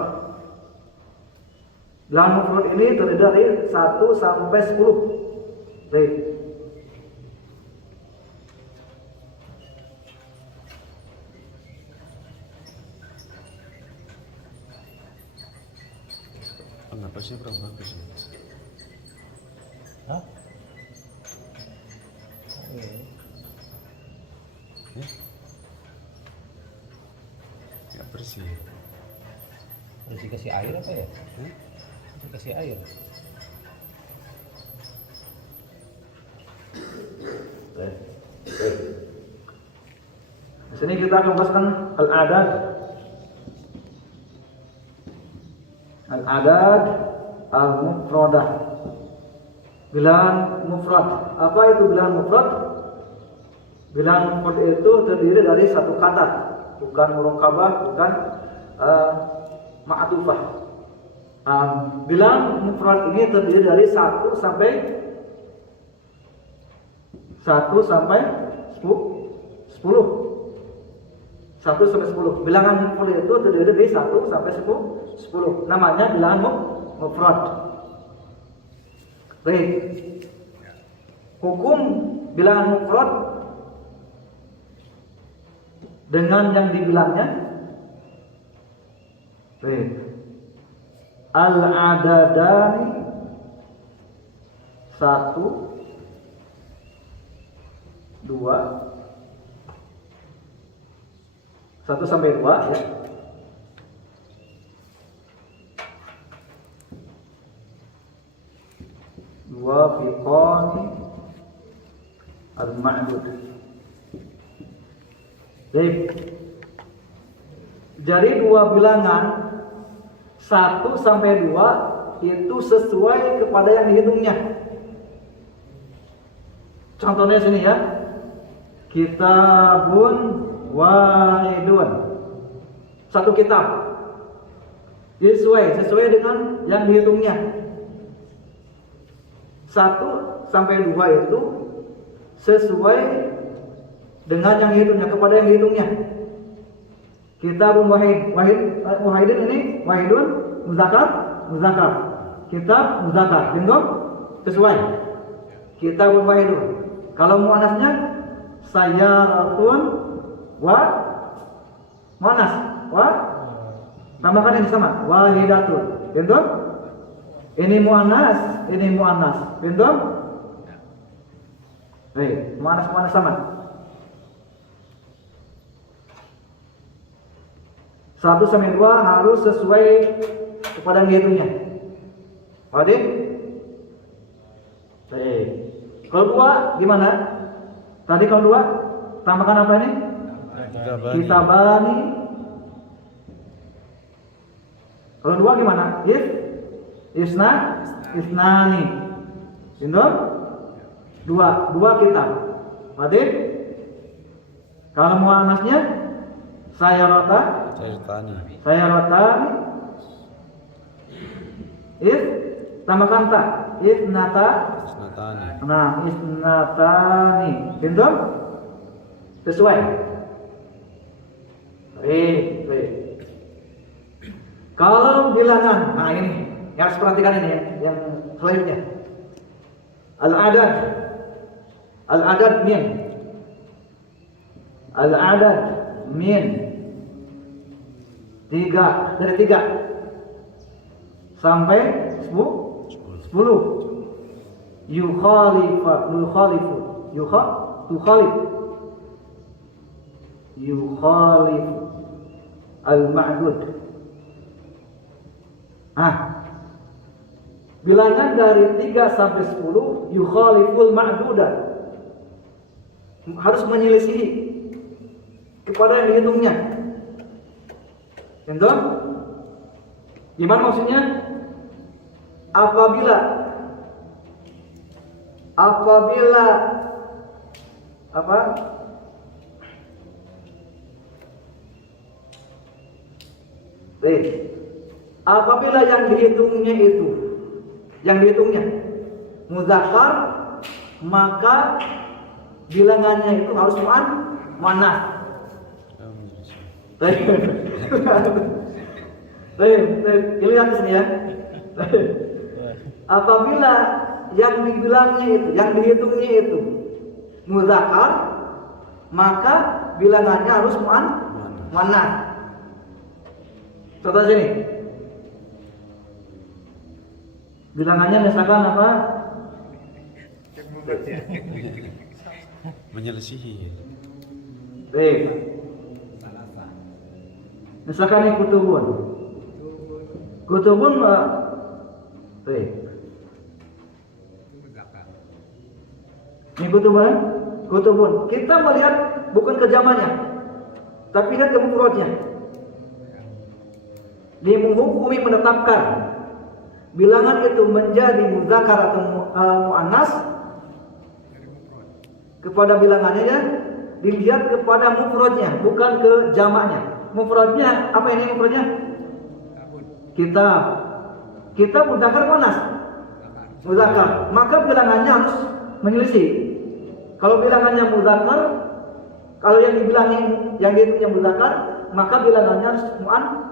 Bilangan mufrad ini terdiri dari 1 sampai 10. Baik. Kenapa sih kurang bagus? Hah? Ya bersih. Harus dikasih air apa ya? Dikasih air. Di sini kita akan bahaskan al-adad. Al-adad al-mufradah. Bilangan mufrad. Apa itu bilangan mufrad? Bilangan mufrad itu terdiri dari satu kata, bukan murokabah, bukan ma'atufah. Bilangan mufrad ini terdiri dari 1 sampai 10. 1 sampai 10. Bilangan mufrad itu terdiri dari 1 sampai 10. Namanya bilangan mufrad. Baik. Hukum bilangan mufrad dengan yang dibilangnya. Baik. Al-adadani 1 2 1 sampai 2 ya. Dua fiqani al-ma'dud. Jadi dua bilangan 1 sampai 2 itu sesuai kepada yang dihitungnya. Contohnya sini ya. Kitabun wahidun. Satu kitab. Sesuai dengan yang dihitungnya. 1 sampai 2 itu sesuai dengan yang dihitungnya, kepada yang dihitungnya. Kitabun wahidun ini wahidun muzakkar. Kitab muzakkar, betul? Sesuai. Kitabun wahidun. Kalau muannasnya sayyaratun wa muannas tambahkan ini sama wahidatun, betul? Ini muannas, betul? Muannas sama. 1 sampai 2 harus sesuai kepada yang dihitungnya. Paham? Kalau 2 gimana? Tadi kalau 2 tambahkan apa ini? Kitabani. Kalau 2 gimana? Isnani. Betul? 2 kitab. Paham? Kalau muannasnya sayyaratani. Tambahkan ta. Isnatani. Nah, isnatani. Betul? Sesuai. Kalau bilangan, nah ini yang harus perhatikan ini yang selanjutnya. Al-adad min 3 dari 3 sampai 10. Yukhalif al-ma'dud. Bilangan dari 3 sampai 10 yukhaliful ma'duda, harus menyelisihi kepada yang dihitungnya. Betul? Gimana maksudnya? Apabila apa? Apabila yang dihitungnya muzakkar, maka bilangannya itu harus muannats. Lihat di sini ya. Apabila yang dibilangnya itu, yang dihitungnya itu muzakkar, maka bilangannya harus muannats. Contoh sini. Bilangannya misalkan apa? Menyelisihi. Misalkan ini kutubun. Ini kutubun. Kita melihat bukan ke jamannya, tapi lihat ke mufradnya. Dihukumi menetapkan bilangan itu menjadi muzakkar atau muannas kepada bilangannya ya, dilihat kepada mufradnya, bukan ke jamaknya. Mufradnya apa ini mufradnya? Kitab muzakkar muannas. Muzakkar, maka bilangannya harus menyelisih. Kalau bilangannya muzakkar, kalau yang dihitungnya muzakkar, maka bilangannya harus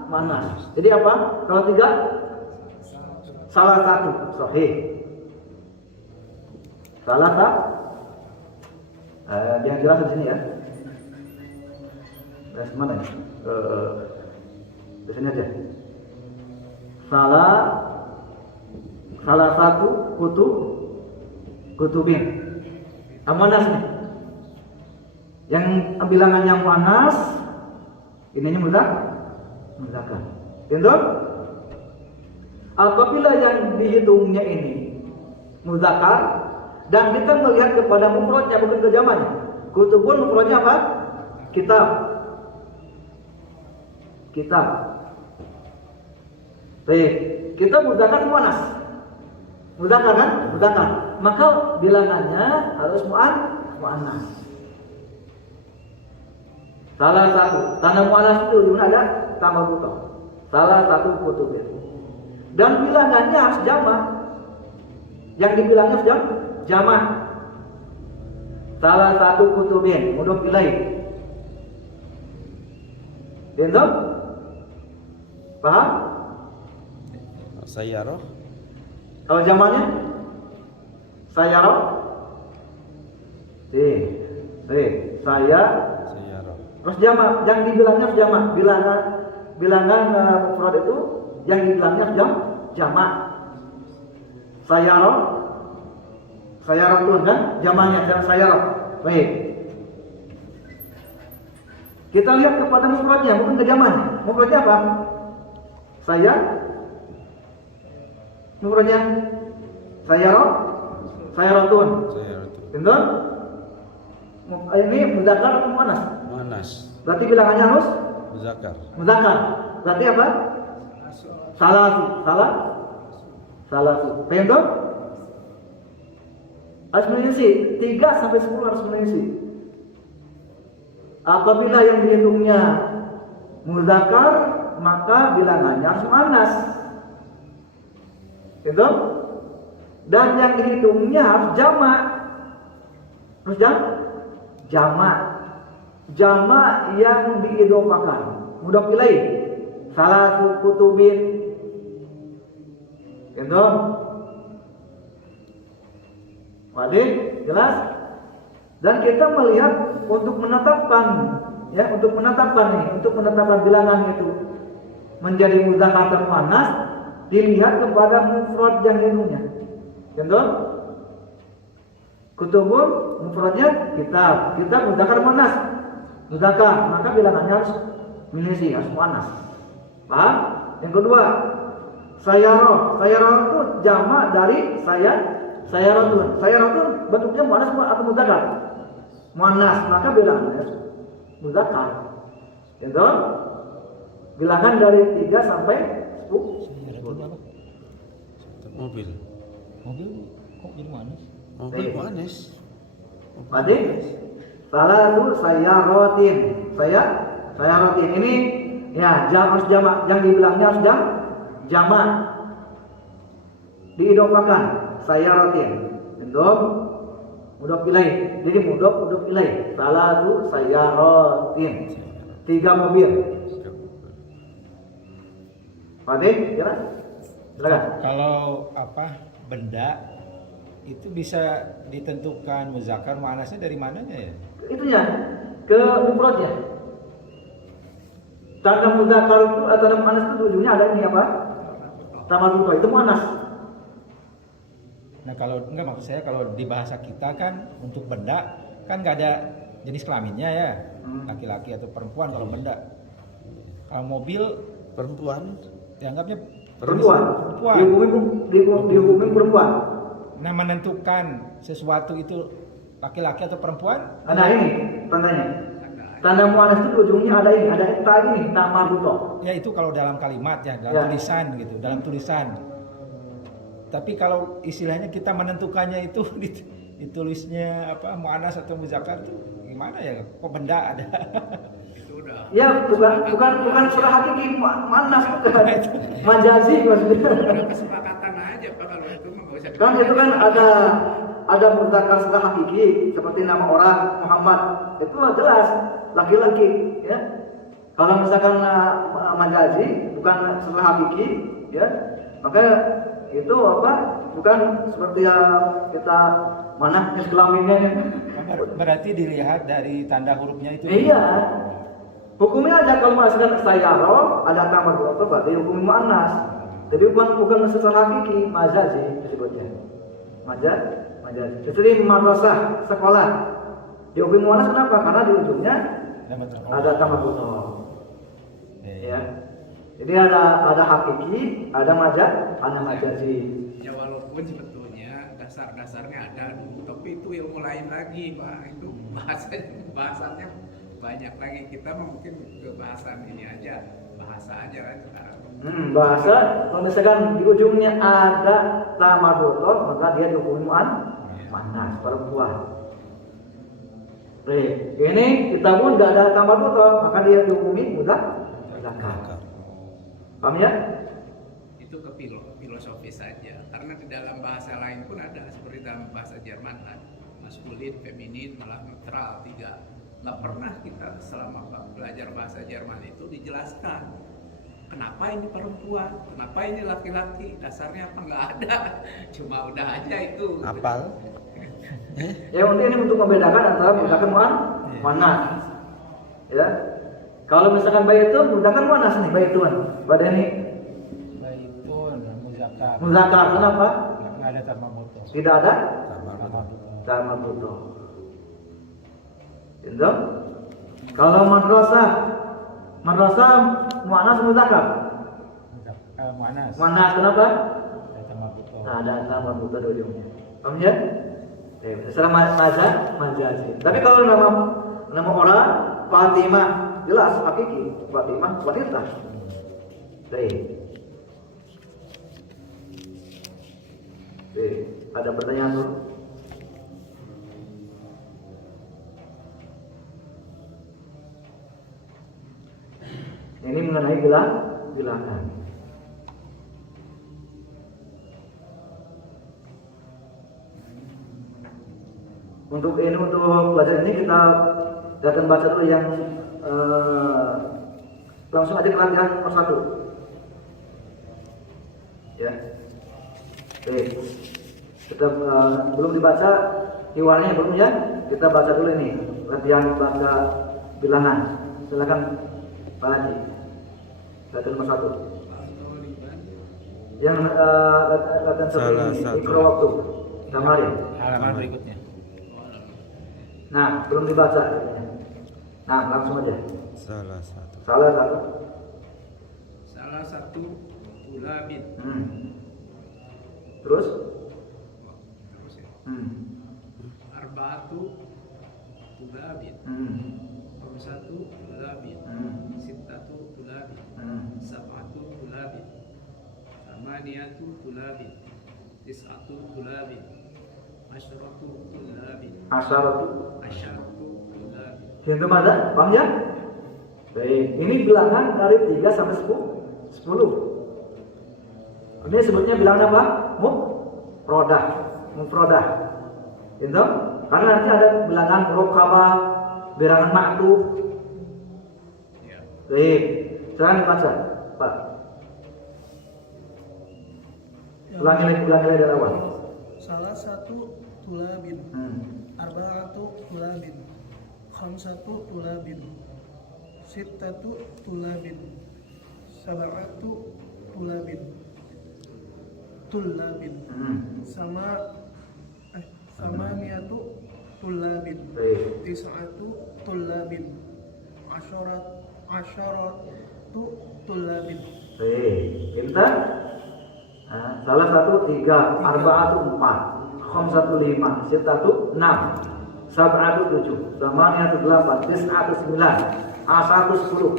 muannas. Jadi apa? Kalau 3 salah satu sahih. Salah satu yang jelas di sini ya. Mana ya? Di sini aja. salah satu kutubin. Muannas nih. Yang bilangannya muannas, ininya mudzakkar. Itu apabila yang dihitungnya ini mudzakkar dan kita melihat kepada mufradnya bukan ke jamannya. Kutubun mufradnya apa? Kitab. Baik, kita mudzakkar muannas. Mudzakkar kan? Mudzakkar. Maka bilangannya harus muannas. Salah satu tanda muannas itu di mana ada tambah buta. Salah satu kutubin. Dan bilangannya harus jamak. Yang dibilangnya harus jamak. Salah satu kutubin, mudhof ilaih. Itu? Paham? Sayyarah. Kalau jamaknya sayyarah. Sayyarah. Terus jamak, yang dibilangnya harus jamak. Bilangan mufrad itu yang dibilangnya harus jamak. Sayyarah itu kan jamaknya sayyarah. Baik. Kita lihat kepada mufradnya, bukan ke jamaknya. Mufradnya apa? Mufradnya sayyaratun. Betul? Ini mudzakkar atau muannas? Muannas. Berarti bilangannya harus mudzakkar. Berarti apa? Salasu. Betul? Harus mengisi 3 sampai 10 harus mengisi. Apabila yang dihitungnya mudzakkar, maka bilangannya harus muannas. Betul? Dan yang dihitungnya harus jamak. Harus jamak. Jamak yang diidhofakan. Mudhof ilaih. Salah kutubin. Betul? Wadik, jelas? Dan kita melihat untuk menetapkan bilangan itu menjadi mudzakkar atau muannas, dilihat kepada mufrad yang dihitungnya. Betul? Kutubun mufradnya kitab mudzakkar muannas. Mudzakkar, maka bilangannya harus mengisi, harus muannas. Paham? Yang kedua, sayyarah itu jamak dari sayyaratun. Sayyaratun bentuknya muannas atau mudzakkar? Muannas, maka bilangannya mudzakkar. Gitu? Bilangan dari 3 sampai 10. Mobil kok jadi muannas? Mobil muannas. Berarti salah itu sayyaratin. Sayyaratin ini ya harus jamak. Yang dibilangnya harus jamak. Diidhofakan sayyaratin. Bentuk mudhof ilaih. Jadi mudhof ilaih. Salah itu sayyaratin. 3 mobil. Berarti jelas? Silakan. Kalau benda itu bisa ditentukan mudzakkar muannasnya dari mananya ya? Itunya ke mufradnya. Tanda mudzakkar itu atau tanda muannas itu ujungnya ada ini apa? Tamadduqa itu muannas. Nah kalau enggak, maksud saya kalau di bahasa kita kan untuk benda kan nggak ada jenis kelaminnya ya, laki-laki atau perempuan kalau benda. Kalau mobil Perempuan. dianggapnya Perempuan. Dihukumi perempuan. Nah menentukan sesuatu itu laki-laki atau perempuan? Ada ini tandanya. Tanda muannas itu ujungnya ada ini, ada tamadduqa. Ya itu kalau dalam kalimat ya, dalam tulisan gitu, dalam tulisan. Tapi kalau istilahnya kita menentukannya itu ditulisnya muannas atau mudzakkar itu gimana ya? Kok benda ada? Ya bukan surah hakiki muannas bukan. Majazi maksudnya. Kesepakatan aja Pak kalau itu mah enggak usah. Kan itu kan ada mudzakkar surah hakiki seperti nama orang Muhammad. Itu jelas laki-laki ya. Kalau misalkan majazi bukan surah hakiki ya, maka itu bukan seperti yang kita mana kelaminnya. Berarti dilihat dari tanda hurufnya itu. Iya. Hukumnya ada kalau misalkan sayyarah ada tamadduqa berarti hukum muannas. Jadi bukan sesuatu hakiki, majazi disebutnya. Majazi. Jadi madrasah, sekolah. Dihukumi muannas kenapa? Karena di ujungnya ada tambah butoh. Ya. Jadi ada hakiki, ada majazi. Ya walaupun sebetulnya dasar-dasarnya ada, tapi itu ilmu lain lagi, Pak. Itu bahasanya banyak lagi. Kita mungkin ke bahasan ini aja, bahasa aja kan sekarang. Bahasa kalau misalkan di ujungnya ada tamabutoh, maka dia dihukumi muannas, perempuan. Ini kita pun nggak ada tamabutoh, maka dia dihukumi muzakkar. Paham ya? Itu ke filosofis saja, karena di dalam bahasa lain pun ada, seperti dalam bahasa Jerman kan, maskulin, feminin, malah netral, 3. Nggak pernah kita selama belajar bahasa Jerman itu dijelaskan kenapa ini perempuan, kenapa ini laki-laki, dasarnya apa, nggak ada, cuma udah aja itu. Apal. Ya untuk ini untuk membedakan antara muzakkar muannas. Ya. Kalau misalkan baitun, muzakkar muannas nih baitun. Pada ini Baitun, muzakkar. muzakkar kenapa? Nggak ada tamabutoh. Tidak ada Tamabutoh. Itu. Kalau madrasah muannas muzakkar. Muannas. Muannas kenapa? Ada tamabutoh. Nah, ada tamabutoh di ujungnya. Paham ya? Secara majazi. Tapi kalau nama orang Fatimah jelas hakiki, Fatimah wanita. Ada pertanyaan tuh? Ini mengenai bilangan. Untuk pelajaran ini kita akan baca dulu yang langsung aja ke latihan nomor 1. Ya. Oke. Kita belum dibaca hiwarnya belum ya? Kita baca dulu ini latihan baca bilangan. Silakan Pak Haji. Latihan nomor 1. Yang latihan seperti ini ikro waktu kemarin. Halaman berikutnya. Nah, belum dibaca. Nah, langsung aja. Salah satu. Salah satu tulabin. Terus? Terus ya. Arba'atu tulabin. Khamsatu tulabin. Sittatu tulabin. Sab'atu tulabin. Thamaniyatu tulabin. Tis'atu tulabin. Asyaratu tulabin. Asyaratu Tulabin. Hintum ada? Paham ya? Baik, ini bilangan dari 3 sampai 10. Ini sebutnya bilangan apa? Mufrodah. Gitu? Karena nanti ada bilangan murokabah, bilangan maktub. Ya. Baik, silakan dibaca, Pak. Ulangi dari awal. Salah satu tulabin, arba'atu tulabin, khamsatu tulabin, sittatu tulabin, sab'atu tulabin, samaniyatu tulabin, tis'atu tulabin, asyaratu tulabin. Kita salah satu 3, arba'atu 4, khamsatu 5, sittatu 6, sab'atu 7, thamaniyatu 8, tis'atu 9, asatu 10.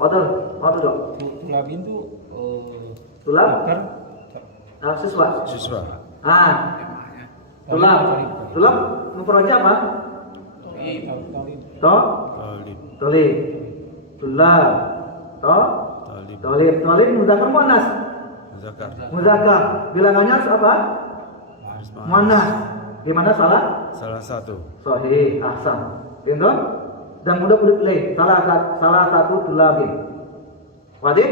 Betul, Dok. Tulabin itu Tulab? dokter. Siswa. Tulab mufradnya apa? Tolib. Tulab. Tolib muzakkar muannas. Muzakkar. Bilangannya apa? Muannas. Gimana salah? Salah satu. Sahih, ahsan. Gitu? Dan mudah-mudah pilih salah satu tulabin. Wajib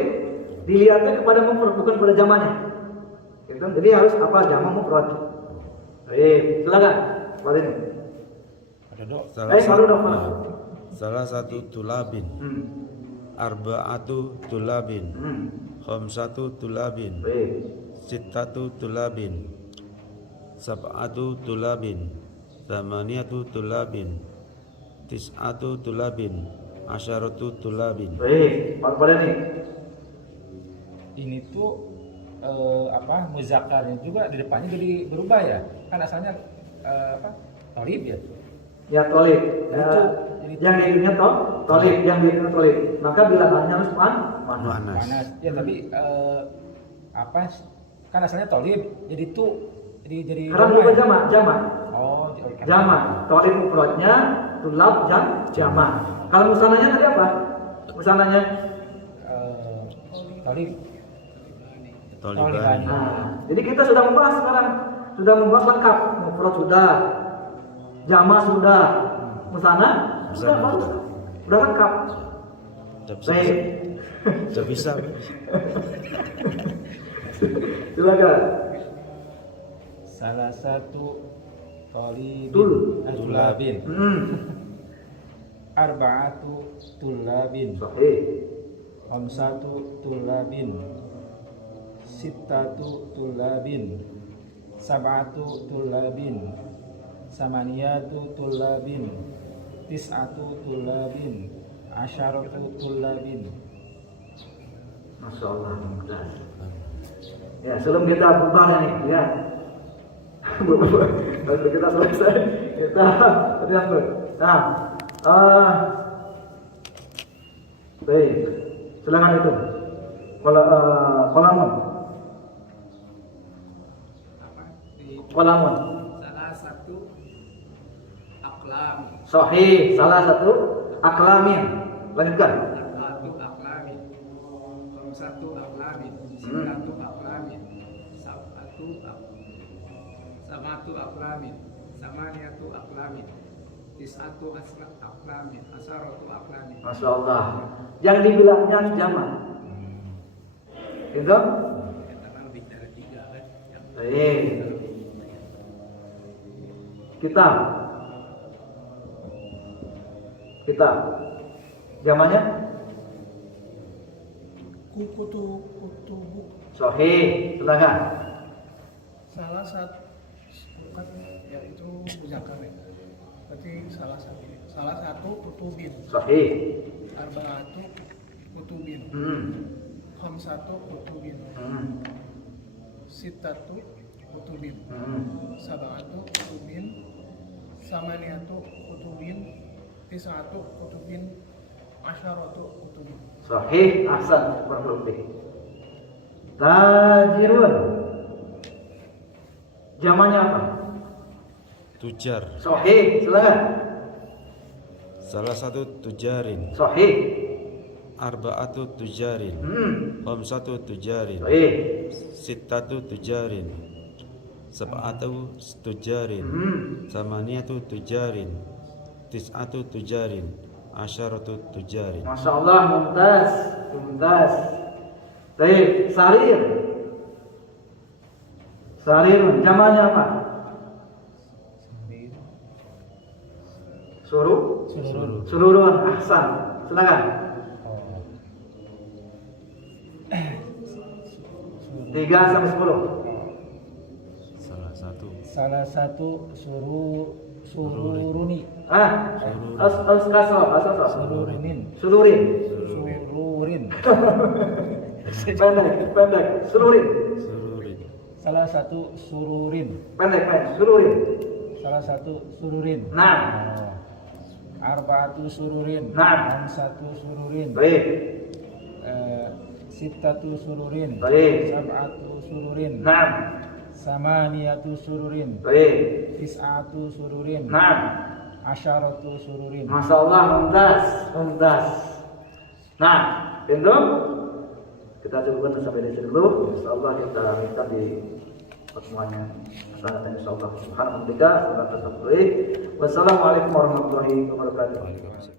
dilihatnya kepada mufrad bukan pada zamannya. Gitu? Jadi harus apa jamak mufrad. Baik, silakan. Wajib. Ada dok. Salah satu tulabin. Arba'atu tulabin. Khamsatu tulabin. Baik. Sittatu tulabin. Sab'atu tulabin. Thamaniyatu tulabin. Tis'atu tulabin. Asyaratu tulabin. Baik. Pada nih. Ini tuh muzakarnya juga di depannya jadi berubah ya? Kan asalnya tolib ya? Ya tolib. Itu, Yang diingat tolib, yang diingat tolib. Maka bilangannya harus panas. Panas. Ya tapi kan asalnya tolib, jadi tuh jadi Karena berubah berubah ya? jamak. Oh, jadi kan. Jamak. Tolib mufradnya, tulab jamak. Kalau musananya tadi apa? Musananya? Tolib. Tolibani. Nah, jadi kita sudah membahas sekarang. Sudah membahas lengkap. Mufrad sudah. Jamak sudah. Musana? Sudah Musana. bagus. Sudah lengkap. Baik. Sudah bisa. Silakan. Salah satu tulabin. Arba'atu tulabin. Sahih. Khamsatu tulabin. Sittatu tulabin. Sab'atu tulabin. Samaniyatu tulabin. Tis'atu tulabin. Asyaratu tulabin. Masya Allah. Ya, sebelum kita bubar nih, ya. Sebelum kita selesai, kita lihat dulu. Nah, baik. Silakan itu. Kolamun. Kolamun. Salah satu aklam, Sahih. Salah satu aklamin. Lanjutkan. arba'atu aklamin, khamsatu aklamin, sittatu aklamin, samatu aklamin, samaniyatu aklamin, tis'atu aklamin, asyaratu aklamin. Masya Allah. Yang dibilangnya jamak. Itu? Karena lebih dari 3 kan. Baik. Kitab. Zamannya? Kutubu. Sahih. Silakan. Salah satu kan yaitu muzakkar ya. Berarti salah satu kutubin. Sahih. Arba'atu kutubin. Khamsatu kutubin. Sittatu kutubin. Sab'atu kutubin. Samaniyatu kutubin. Tis'atu kutubin. Asyaratu kutubin. Sahih. Ahsan. Berlebih. Tajirun. Zamannya apa? Tujar. Sahih. Silakan. Salah satu tujarin. Sahih. Arba'atu tujarin. Khamsatu tujarin. Sahih. Sittatu tujarin. Sab'atu tujarin. Samaniyatu tujarin. Tis'atu tujarin. Asyaratu tujarin. Masya Allah. Mumtaz. Mumtaz. Baik. Sarir. Sarir. Zamannya apa? Seluruh. Ahsan. Silakan. 3 sampai 10. Salah satu Sururuni. Sururin. Sururin. Pendek. Sururin. sururin. Salah satu sururin. Pendek. Sururin. Salah satu sururin. Nah. Arba'atu sururin. Nah. Satu sururin. Baik. Sittatu sururin. Baik. Sab'atu sururin. Nah. Samaniyatu sururin. Baik. Tis'atu sururin. Nah. Asyaratu sururin. Masya Allah. Mumtaz. Nah. Itu kita cukupkan sampai di sini dulu. Insyaallah kita minta di pertemuannya selanjutnya insyaallah. Subhanallah. Wassalamualaikum warahmatullahi wabarakatuh.